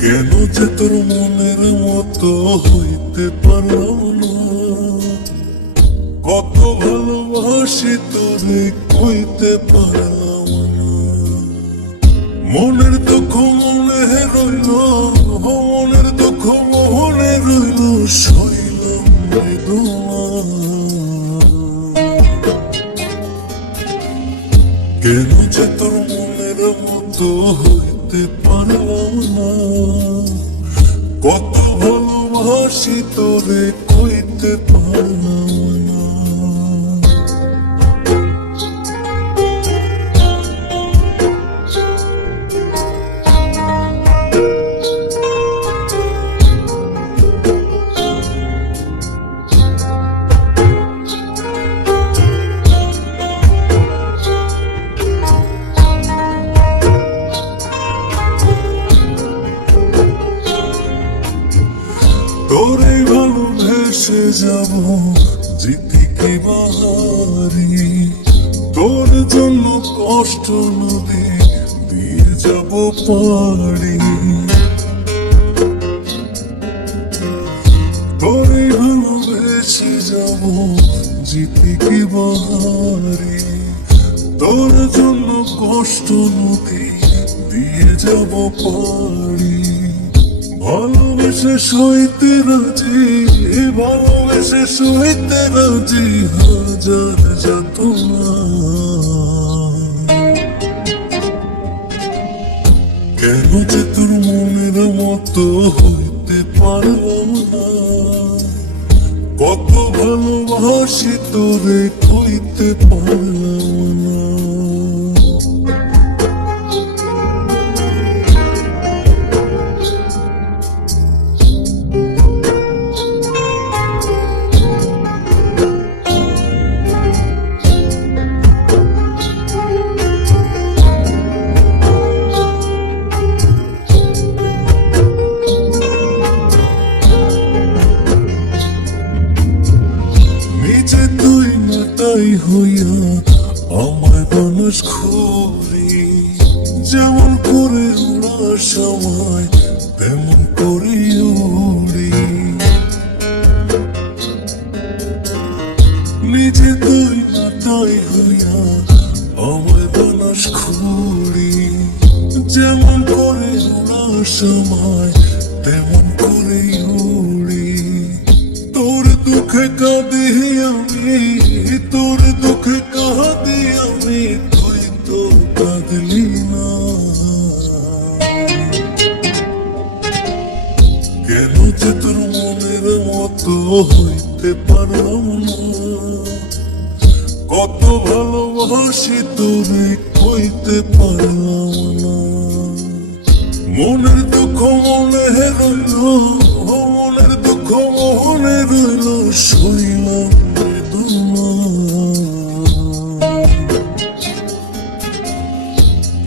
যে তোর মনের মতো হইতে পারলাম না? কত ভালোবাসি তোরে কইতে পারলাম মনের দুঃখ মনে রইল মনের দুঃখ মনে রইল শৈলাম কেন যে তোর মনের মতো হইতে পারলাম না। কত ভালোবাসি তোরে কইতে পারলাম ভালোবেসে যাব জিতি কি বাহারি তোর জন্য কষ্ট নদী দিয়ে যাব পারি তোরে ভালোবেসে যাব জিতি কি বাহারি তোর জন্য কষ্ট নদী দিয়ে যাব পারি ভালোবেসে সইতে রাজি ভালোবেসে সইতে রাজি, হাজার যত কেন যে তোর মনের মতো হইতে পারলাম না? কত ভালোবাসি তোরে কইতে পারলাম তাই হইয়া আমার মানুষ খুবই যেমন করে উড়ার সময়, তেমন করে উড়ি। নিজে তুই না তাই হইয়া আমার মানুষ খুবই যেমন করে উড়ার সময়, তেমন করে উড়ি। তোর দুঃখে কাঁদি আমি তোর দুঃখে কাঁদি আমি তুই তো কাঁদলি না। কেন যে তোর মনের মতো হইতে পারলাম না? কত ভালোবাসি তোরে কইতে পারলাম না। মনের দুঃখ মনে রইল মনের দুঃখ মনে রইল শৈলাম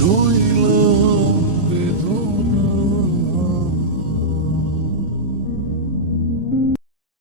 রইল শৈলা